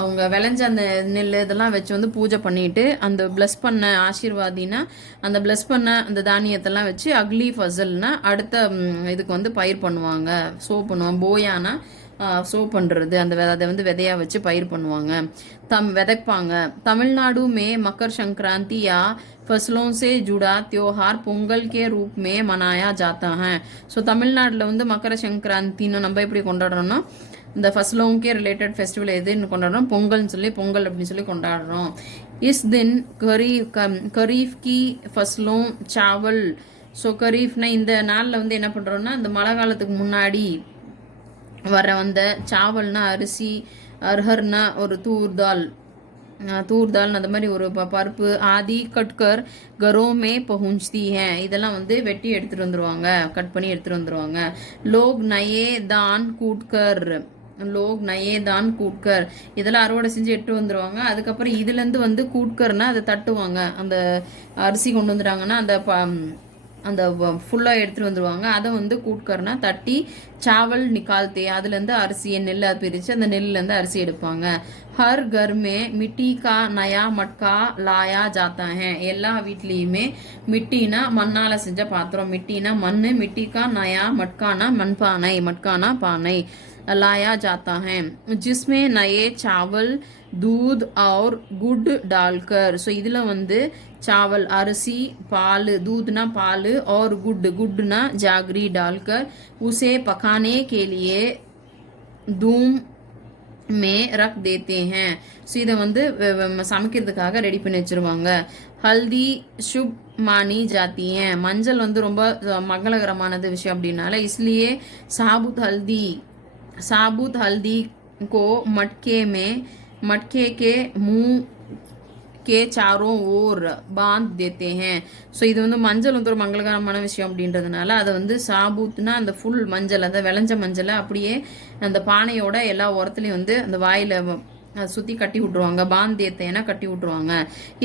அவங்க விளைஞ்ச அந்த நெல் இதெல்லாம் வச்சு வந்து பூஜை பண்ணிட்டு அந்த பிளஸ் பண்ண ஆசீர்வாதினா அந்த பிளஸ் பண்ண அந்த தானியத்தெல்லாம் வச்சு அக்லி ஃபசல்னா அடுத்த இதுக்கு வந்து பயிர் பண்ணுவாங்க, சோ பண்ணுவாங்க. போயானா சோ பண்ணுறது அந்த அதை வந்து விதையாக வச்சு பயிர் பண்ணுவாங்க, விதைப்பாங்க. தமிழ்நாடு மே மக்கர் சங்கராந்தி யா फसलों से जुड़ा त्योहार பொங்கல் के रूप में मनाया जाता है. ஸோ தமிழ்நாட்டில் வந்து மக்கர சங்கராந்தின்னு நம்ம எப்படி கொண்டாடுறோம்னா இந்த ஃபசலோங்கே ரிலேட்டட் ஃபெஸ்டிவல் எதுன்னு கொண்டாடுறோம், பொங்கல்னு சொல்லி பொங்கல் அப்படின்னு சொல்லி கொண்டாடுறோம். Is thin kharif Ki ஃபசலோं chawal. So கரீஃப்னா இந்த நாளில் வந்து என்ன பண்ணுறோம்னா இந்த மழை காலத்துக்கு முன்னாடி வர வந்த சாவல்னா அரிசி, அர்ஹர்னா ஒரு தூர் தால் तूर दाल அந்த மாதிரி ஒரு பருப்பு ஆதி கட்கர் घरों में पहुंचती है இதெல்லாம் வந்து வெட்டி எடுத்துட்டு வந்துருவாங்க கட் பண்ணி எடுத்துட்டு வந்துருவாங்க लोग नए दान कूटकर இதெல்லாம் அறுவடை செஞ்சு எட்டு வந்துருவாங்க அதுக்கப்புறம் இதுல இருந்து வந்து கூட்கர்னா அதை தட்டுவாங்க அந்த அரிசி கொண்டு வந்துட்டாங்கன்னா அந்த ஃபுல்லாக எடுத்துகிட்டு வந்துடுவாங்க அதை வந்து கூட்கர்னா தட்டி சாவல் நிக்கால்த்தே அதுலேருந்து அரிசியை நெல்லை பிரித்து அந்த நெல்லுலேருந்து அரிசி எடுப்பாங்க ஹர் கர்மே மிட்டி கா நயா மட்கா லாயா ஜாத்தா ஹே எல்லா வீட்லேயுமே மிட்டினா மண்ணால் செஞ்ச பாத்திரம் மிட்டினா மண் மிட்டிக்கா நயா மட்கானா மண்பானை மட்கானா பானை लाया जाता है जिसमें नए चावल दूध और गुड़ डालकर सो इधर வந்து चावल अरसी पाल दूधना पाल और गुड़ना जागरी डालकर उसे पकाने के लिए धूम में रख देते हैं ஸோ இதை வந்து சமைக்கிறதுக்காக ரெடி பண்ணி வச்சிருவாங்க ஹல்தி शुभ मानी जाती है மஞ்சள் வந்து ரொம்ப மங்களகரமானது விஷயம் அப்படின்னால इसलिए साबुत हल्दी को मटके के मुंह के चारों ओर बांध देते हैं ஸோ இது வந்து மஞ்சள் வந்து ஒரு மங்களகரமான விஷயம் அப்படின்றதுனால அதை வந்து சாபூத்னா அந்த ஃபுல் மஞ்சள் அந்த விளைஞ்ச மஞ்சளை அப்படியே அந்த பானையோட எல்லா ஓரத்துலையும் வந்து அந்த வாயில் சுற்றி கட்டி விட்ருவாங்க பாந்த் தேத்தேனா கட்டி விட்ருவாங்க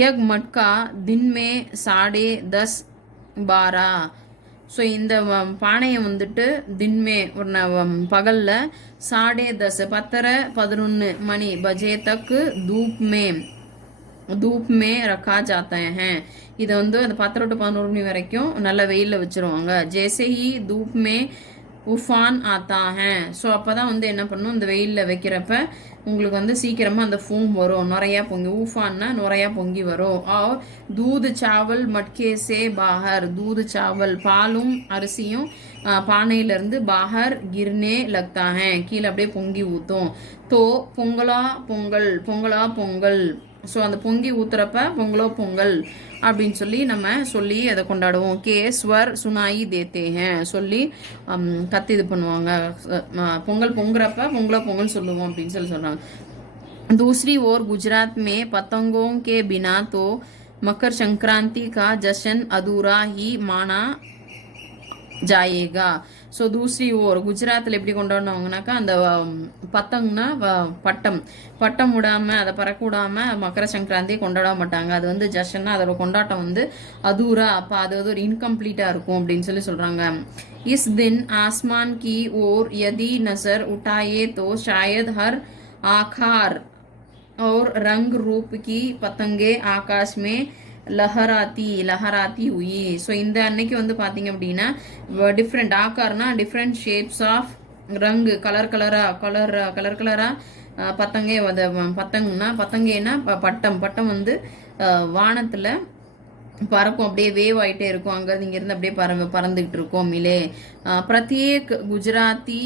एक मटका दिन में 10:30-12 ஸோ இந்த பானையை வந்துட்டு தின்மே ஒரு பகலில் 10:30 10:11 மணி பஜே தக்கு धूप में रखा जाता है இதை வந்து அந்த 10 to 11 மணி வரைக்கும் நல்ல வெயிலில் வச்சுருவாங்க जैसे ही धूप में உஃபான் ஆத்தா ஹே ஸோ அப்போ தான் வந்து என்ன பண்ணும் இந்த வெயிலில் வைக்கிறப்ப உங்களுக்கு வந்து சீக்கிரமாக அந்த ஃபூம் வரும் நுறையா பொங்கி ஊஃபான்னா நுறையா பொங்கி வரும் தூது சாவல் மட்கே சே பாகர் தூது சாவல் பாலும் அரிசியும் பானையிலேருந்து பாகர் கிர்னே லக்தா ஹே கீழே அப்படியே பொங்கி ஊற்றும் தோ பொங்கலா பொங்கல் ஸோ அந்த பொங்கி ஊத்துறப்ப பொங்கலோ பொங்கல் அப்படின்னு சொல்லி அதை கொண்டாடுவோம் கே ஸ்வர் சுனாயி தேத்தே சொல்லி கத்தி இது பண்ணுவாங்க பொங்கல் பொங்குறப்ப பொங்கலோ பொங்கல் சொல்லுவோம் அப்படின்னு சொல்கிறாங்க दूसरी ओर गुजरात में पतंगों के बिना तो मकर संक्रांति का जश्न अधूरा ही माना जाएगा ஸோ தூசரி ஓர் குஜராத்தில் எப்படி கொண்டாடுவாங்கனாக்கா அந்த பத்தங்னா பட்டம் விடாமல் அதை பறக்க விடாமல் மகர சங்கராந்தியை கொண்டாட மாட்டாங்க அது வந்து ஜஷன்னா அதோட கொண்டாட்டம் வந்து அதூரா அப்போ அது வந்து ஒரு இன்கம்ப்ளீட்டாக இருக்கும் அப்படின்னு சொல்கிறாங்க இஸ் தின் ஆஸ்மான் கி ஓர் யதி நசர் உட்டாயே தோ ஷாயத் ஹர் आखार और रंग रूप की पतंगे आकाश में லஹராத்தி உயி ஸோ இந்த அன்னைக்கு வந்து பார்த்தீங்க அப்படின்னா டிஃப்ரெண்ட் ஆக்கார்னா டிஃப்ரெண்ட் ஷேப்ஸ் ஆஃப் ரங்கு கலராக பத்தங்கே பத்தங்கேனா பட்டம் வந்து வானத்தில் பறக்கும் அப்படியே வேவ் ஆகிட்டே இருக்கும் அங்கேருந்து இங்கேருந்து அப்படியே பறந்துக்கிட்டு இருக்கும் மிலே பிரத்யேக் குஜராத்தி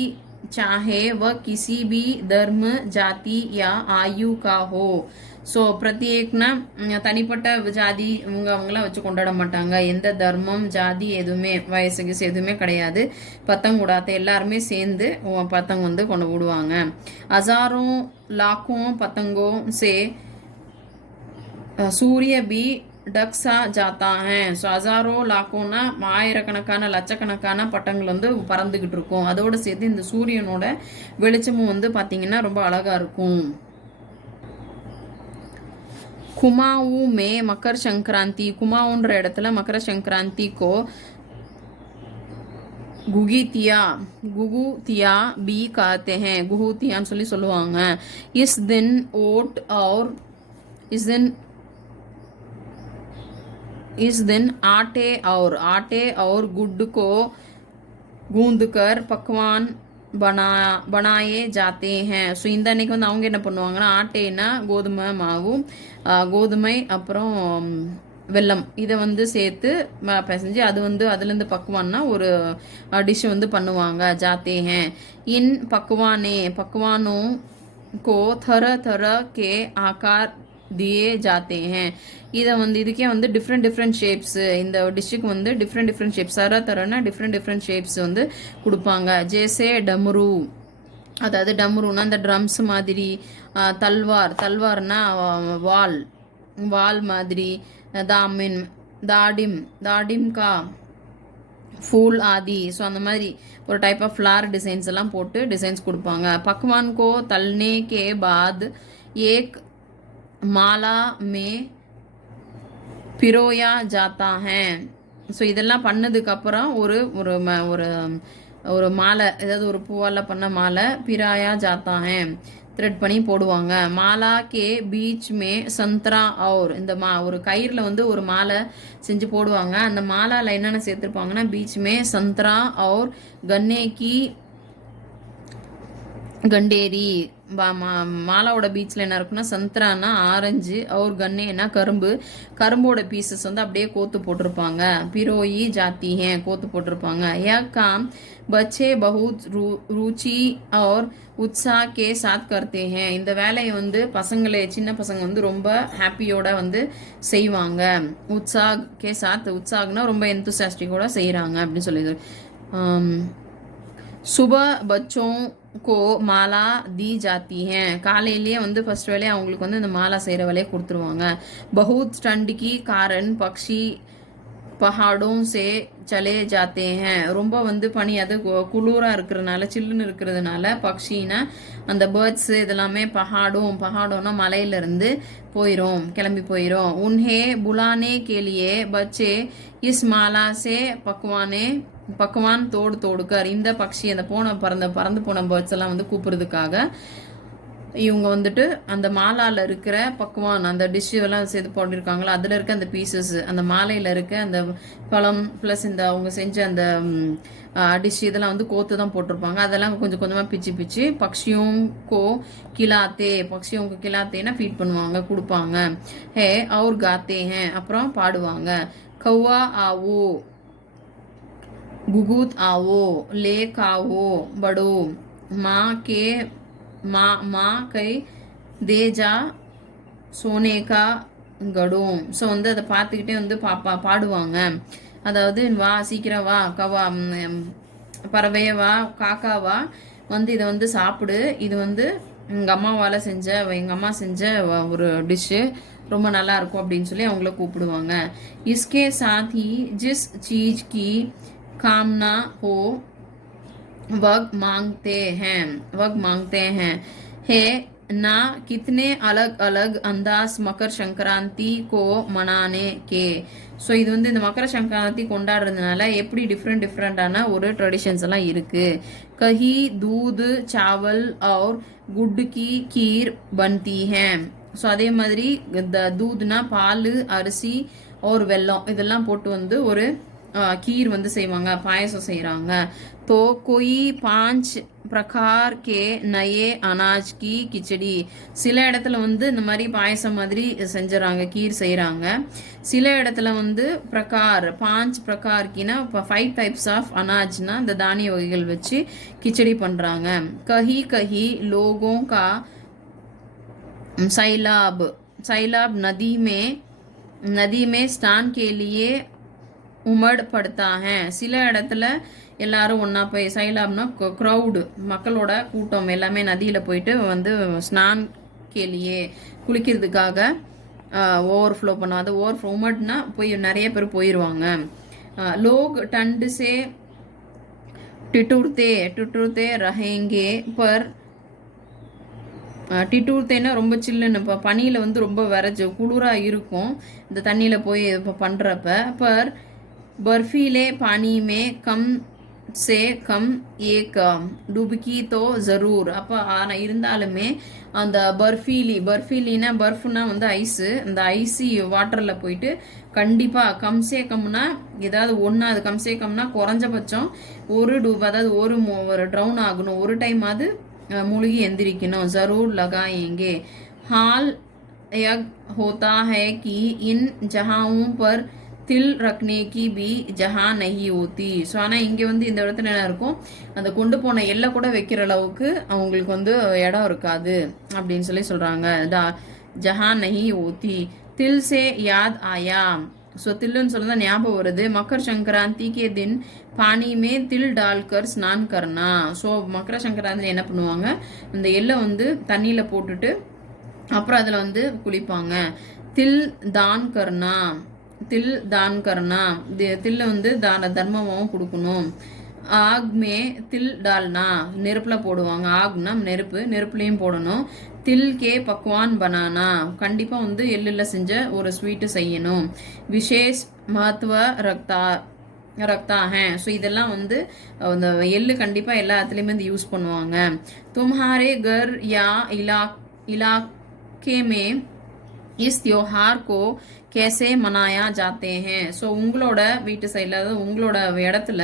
चाहे वह किसी भी धर्म जाति या आयु का हो ஸோ பிரத்யேக்னா தனிப்பட்ட ஜாதி அவங்களாம் வச்சு கொண்டாட மாட்டாங்க எந்த தர்மம் ஜாதி எதுவுமே வயசு கிசு எதுவுமே கிடையாது பத்தங்க விடாத எல்லாருமே சேர்ந்து பத்தங்க வந்து கொண்டு விடுவாங்க ஹசாரோं लाखों पतंगों से सूर्य भी டக்ஸா ஜாத்தா ஸோ ஹசாரோ லாக்கோன்னா ஆயிரக்கணக்கான லட்சக்கணக்கான பட்டங்கள் வந்து பறந்துக்கிட்டு இருக்கும் அதோடு சேர்த்து இந்த சூரியனோட வெளிச்சமும் வந்து பார்த்தீங்கன்னா ரொம்ப அழகாக இருக்கும் குமாவு மே மகர சங்கராந்தி குமாவுன்ற இடத்துல மகர சங்கராந்திக்கோ गुगुतिया भी कहते हैं गुगुतियाன்னு சொல்லுவாங்க इस दिन आटे और गुड़ को गूंदकर पकवान बनाए जाते हैं ஸோ இந்த அன்னைக்கு வந்து அவங்க என்ன பண்ணுவாங்கன்னா ஆட்டேனா கோதுமை மாவு கோதுமை அப்புறம் வெல்லம் இதை வந்து சேர்த்து பிசைஞ்சு அது வந்து அதுலேருந்து பக்குவான்னா ஒரு டிஷ் வந்து பண்ணுவாங்க ஜாத்தே हैं इन पकवानों को तरह के आकार दिए जाते हैं இதை வந்து இதுக்கே வந்து டிஃப்ரெண்ட் ஷேப்ஸு இந்த டிஷ்ஷுக்கு வந்து different shapes Tarana different shapes வந்து கொடுப்பாங்க ஜேசே டம்ரு அதாவது டம்ருன்னா அந்த ட்ரம்ஸ் மாதிரி, தல்வார் தல்வார்னா வால் வால் மாதிரி, தாமின் தாடிம் தாடிம் கா ஃபூல் ஆதி. ஸோ அந்த மாதிரி ஒரு டைப் ஆஃப் ஃப்ளார் டிசைன்ஸ் எல்லாம் போட்டு டிசைன்ஸ் கொடுப்பாங்க. பக்வான் கோ தல்னே கே பாத் ஏக் மாலா மே பிரோயா ஜாத்தா ஹே. ஸோ இதெல்லாம் பண்ணதுக்கப்புறம் ஒரு ஒரு ஒரு ஒரு மாலை, ஏதாவது ஒரு பூவால் பண்ண மாலை பிராயா ஜாத்தா ஹே த்ரெட் பண்ணி போடுவாங்க. மாலா கே பீச் மே சந்த்ரா அவுர், இந்த ஒரு கயிறில் வந்து ஒரு மாலை செஞ்சு போடுவாங்க. அந்த மாலாவில் என்னென்ன சேர்த்துருப்பாங்கன்னா பீச் மே சந்த்ரா அவுர் கன்னே கி கண்டேரி. மாலாவோட பீச்சில் என்ன இருக்குன்னா சந்த்ரானா ஆரஞ்சு, அவர் கன்னேனா கரும்பு, கரும்போட பீசஸ் வந்து அப்படியே கோத்து போட்டிருப்பாங்க. பிரோயி ஜாத்தி ஹே கோத்து போட்டிருப்பாங்க. யா காம் பச்சே பஹுத் ருச்சி और उत्साह के साथ करते हैं. இந்த வேலையை வந்து பசங்களே சின்ன பசங்க வந்து ரொம்ப ஹாப்பியோட வந்து செய்வாங்க. உற்சாக் கே சாத், உற்சாக்னா ரொம்ப எந்தூசியாஸ்டிக்கோட செய்கிறாங்க அப்படின்னு சொல்லி. சுப பச்சோं को மாலா दी जाती है. காலையிலேயே வந்து ஃபர்ஸ்ட் வேலையை அவங்களுக்கு வந்து இந்த மாலா செய்கிற வேலையை கொடுத்துருவாங்க. பஹுத் ठंड की कारण पक्षी पहाड़ों से चले जाते हैं. ரொம்ப வந்து பனி, அது குளிராக இருக்கிறதுனால சில்லுன்னு இருக்கிறதுனால பக்ஷினா அந்த பேர்ட்ஸ் இதெல்லாமே பஹாடோன்னா மலையிலேருந்து போயிடும், கிளம்பி போயிடும். உன்ஹே புலானே கேலியே பச்சே இஸ் மாலா சே பக்வான் தோடுக்கர். இந்த பக்ஷி அந்த பறந்து போன பேர்ட்ஸ் எல்லாம் வந்து கூப்பிடுறதுக்காக இவங்க வந்துட்டு அந்த மாலாவில் இருக்கிற பக்குவான் அந்த டிஷ்ஷு எல்லாம் சேர்த்து போட்டிருக்காங்களோ அதில் இருக்க அந்த பீசஸ், அந்த மாலையில் இருக்க அந்த பழம் ப்ளஸ் இந்த அவங்க செஞ்ச அந்த டிஷ் இதெல்லாம் வந்து கோத்து தான் போட்டிருப்பாங்க. அதெல்லாம் கொஞ்சம் கொஞ்சமாக பிச்சு பக்ஷியோங்கோ கிலாத்தேனா ஃபீட் பண்ணுவாங்க, கொடுப்பாங்க. ஹே அவர் காத்தே ஹே அப்புறம் பாடுவாங்க. கௌவா ஆவோ गुगूत आवो लेक आवो बड़ो माँ के दे जा सोने का गड़ों. ஸோ வந்து அதை பார்த்துக்கிட்டே வந்து பாடுவாங்க. அதாவது வா சீக்கிரம் வா கவா பறவையே வா காக்காவா வந்து இதை வந்து சாப்பிடு, இது வந்து எங்கள் அம்மா செஞ்ச ஒரு டிஷ்ஷு, ரொம்ப நல்லா இருக்கும் அப்படின்னு சொல்லி அவங்கள கூப்பிடுவாங்க. இஸ்கே சாத் ஹி ஜிஸ் சீஸ் கி कामना हो वग मांगते हैं है ना. कितने अलग अलग अंदाज मकर संक्रांति को मनाने के. ஸோ இது வந்து இந்த மகர சங்கராந்தி கொண்டாடுறதுனால எப்படி டிஃப்ரெண்டான ஒரு ட்ரெடிஷன்ஸ் எல்லாம் இருக்கு. கஹி दूध चावल और गुड़ की खीर बनती है. ஸோ அதே மாதிரி இந்த தூதுனா பால், அரிசி और வெல்லம் இதெல்லாம் போட்டு வந்து ஒரு கீர் வந்து செய்வாங்க, பாயசம் செய்கிறாங்க. तो कोई 5 प्रकार के नए अनाज की खिचड़ी. சில இடத்துல வந்து இந்த மாதிரி பாயசம் மாதிரி செஞ்சுறாங்க, கீர் செய்கிறாங்க. சில இடத்துல வந்து பிரகார் 5 பிரகார்கினா 5 டைப்ஸ் ஆஃப் அனாஜ்னா இந்த தானிய வகைகள் வச்சு கிச்சடி பண்ணுறாங்க. கஹி லோகோं का सैलाब नदी में स्नान के लिए உமட் படுத்தா ஹே. சில இடத்துல எல்லாரும் ஒன்றா போய் சைலாப்னா க்ரௌடு, மக்களோட கூட்டம் எல்லாமே நதியில் போயிட்டு வந்து ஸ்நான் கேலியே குளிக்கிறதுக்காக ஓவர்ஃப்ளோ பண்ணும். அது உமட்னா போய் நிறைய பேர் போயிடுவாங்க. லோக் டண்டு சே டிட்டுர்தே ரஹேங்கே பர். டிட்டூர்த்தேன்னா ரொம்ப சில்லுன்னு, இப்போ பனியில் வந்து ரொம்ப விரைச்சி குளிராக இருக்கும் இந்த தண்ணியில் போய் இப்போ பண்ணுறப்ப. பர் बर्फीले पानी में कम से कम एक डुबकी तो ज़रूर. அப்போ ஆனால் இருந்தாலுமே அந்த பர்ஃபிலினா பர்ஃப்னா வந்து ஐஸு, அந்த ஐசி வாட்டரில் போயிட்டு கண்டிப்பாக கம்சே கம்னா ஏதாவது ஒன்று, அது கம்சே கம்னா குறைஞ்சபட்சம் ஒரு அதாவது ஒரு ட்ரவுன் ஆகணும், ஒரு டைம் அது மூழ்கி எந்திரிக்கணும். ज़रूर लगाएंगे. हाल यह होता है कि इन जगहों पर தில் ரக்னேக்கி பி ஜஹா நஹி ஓத்தி. ஸோ ஆனால் இங்கே வந்து இந்த இடத்துல என்ன இருக்கும், அந்த கொண்டு போன எல்லை கூட வைக்கிற அளவுக்கு அவங்களுக்கு வந்து இடம் இருக்காது அப்படின்னு சொல்லி சொல்கிறாங்க. ஜஹா நஹி ஓத்தி. தில் சே யாத் ஆயா. ஸோ தில்லுன்னு சொல்லி தான் ஞாபகம் வருது. மக்கர் சங்கராந்தி கே தின் பானி மே தில் டால்கர் ஸ்நான் கர்னா. ஸோ மக்கர சங்கராந்தியில் என்ன பண்ணுவாங்க, இந்த எள்ளை வந்து தண்ணியில் போட்டுட்டு அப்புறம் அதில் வந்து குளிப்பாங்க. தில் தான் கர்னா, தில் தான் கர்னா, தில்லை வந்து தர்மமாகவும் கொடுக்கணும். ஆக் மே தில் டால்னா, நெருப்பில் போடுவாங்க. ஆக்னா நெருப்பு, நெருப்புலையும் போடணும். தில் கே பக்வான் பனானா, கண்டிப்பாக வந்து எள்ளில் செஞ்ச ஒரு ஸ்வீட்டு செய்யணும். விசேஷ் மகத்துவ ரக்தா ஹே. ஸோ இதெல்லாம் வந்து அந்த எள்ளு கண்டிப்பாக எல்லா இடத்துலையுமே வந்து யூஸ் பண்ணுவாங்க. தும்ஹாரே கர் யா இலாக்கே மே इस त्योहार को कैसे मनाया जाते हैं. ஸோ உங்களோட வீட்டு சைடில், அதாவது உங்களோட இடத்துல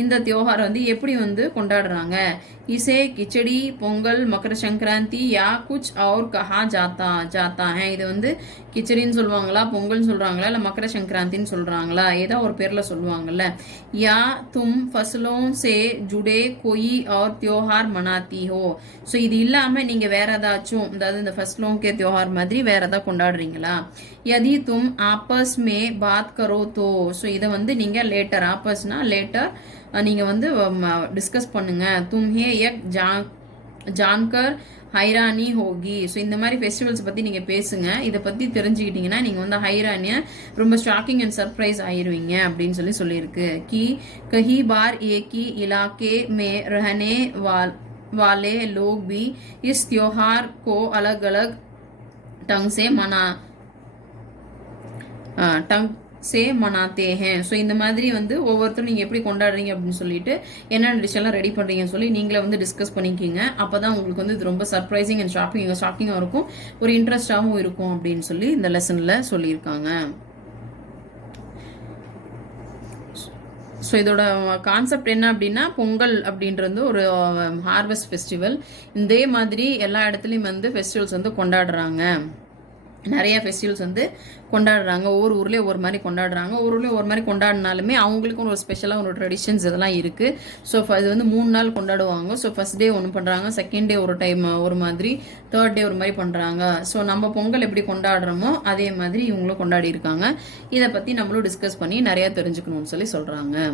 இந்த தியோகார் வந்து எப்படி வந்து கொண்டாடுறாங்க. இசே கிச்சடி பொங்கல் மகர சங்கராந்தி யா குச் और कहा जाता है. இது வந்து கிச்சடின்னு சொல்லுவாங்களா, பொங்கல்னு சொல்கிறாங்களா, இல்லை மகர சங்கராந்தின்னு சொல்கிறாங்களா, ஏதோ ஒரு பேரில் சொல்லுவாங்கல்ல. யா தும் ஃபசலோं से जुड़े कोई और त्योहार मनाती हो. ஸோ இது இல்லாமல் நீங்கள் வேற ஏதாச்சும், அதாவது இந்த ஃபசலோं के त्योहार மாதிரி வேற ஏதாவது கொண்டாடுறீங்களா. यदि तुम आपस में बात करो तो. ஸோ இதை வந்து நீங்கள் லேட்டர், ஆப்பஸ்னா லேட்டர், நீங்கள் வந்து டிஸ்கஸ் பண்ணுங்க. தும்ஹே எக் ஜான்கர் ஹைரானி ஹோகி. ஸோ இந்த மாதிரி ஃபெஸ்டிவல்ஸ் பற்றி நீங்கள் பேசுங்க. இதை பற்றி தெரிஞ்சுக்கிட்டீங்கன்னா நீங்கள் வந்து ஹைரானியை ரொம்ப ஷாக்கிங் அண்ட் சர்ப்ரைஸ் ஆயிடுவீங்க அப்படின்னு சொல்லியிருக்கு. கி கஹி பார் ஏகி இலாக்கே மே ரஹனே वाले लोग भी इस त्योहार को अलग अलग ढंग से मनाते हैं. ஸோ இந்த மாதிரி வந்து ஒவ்வொருத்தரும் நீங்கள் எப்படி கொண்டாடுறீங்க அப்படின்னு சொல்லிட்டு என்னென்ன டிஷ்ஷெல்லாம் ரெடி பண்ணுறீங்கன்னு சொல்லி நீங்களே வந்து டிஸ்கஸ் பண்ணிக்கிங்க. அப்போ தான் உங்களுக்கு வந்து இது ரொம்ப சர்ப்ரைசிங் அண்ட் ஷாக்கிங்காகவும் இருக்கும், ஒரு இன்ட்ரெஸ்டாகவும் இருக்கும் அப்படின்னு சொல்லி இந்த லெசனில் சொல்லியிருக்காங்க. ஸோ இதோட கான்செப்ட் என்ன அப்படின்னா, பொங்கல் அப்படின்றது ஒரு ஹார்வெஸ்ட் ஃபெஸ்டிவல். இதே மாதிரி எல்லா இடத்துலையும் வந்து ஃபெஸ்டிவல்ஸ் வந்து கொண்டாடுறாங்க. நிறைய ஃபெஸ்டிவல்ஸ் வந்து கொண்டாடுறாங்க. ஒவ்வொரு ஊர்லேயும் ஒரு மாதிரி கொண்டாடுறாங்க. ஒரு ஊர்லேயும் ஒரு மாதிரி கொண்டாடினாலுமே அவங்களுக்கும் ஒரு ஸ்பெஷலாக ஒரு ட்ரெடிஷன்ஸ் இதெல்லாம் இருக்குது. ஸோ இது வந்து 3 நாள் கொண்டாடுவாங்க. ஸோ ஃபர்ஸ்ட் டே ஒன்று பண்ணுறாங்க, செகண்ட் டே ஒரு டைம் ஒரு மாதிரி, தேர்ட் டே ஒரு மாதிரி பண்ணுறாங்க. ஸோ நம்ம பொங்கல் எப்படி கொண்டாடுறோமோ அதே மாதிரி இவங்களும் கொண்டாடி இருக்காங்க. இதை பற்றி நம்மளும் டிஸ்கஸ் பண்ணி நிறையா தெரிஞ்சுக்கணும்னு சொல்லி சொல்கிறாங்க.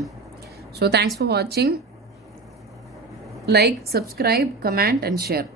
ஸோ தேங்க்ஸ் ஃபார் வாட்சிங். Like, subscribe, comment and share.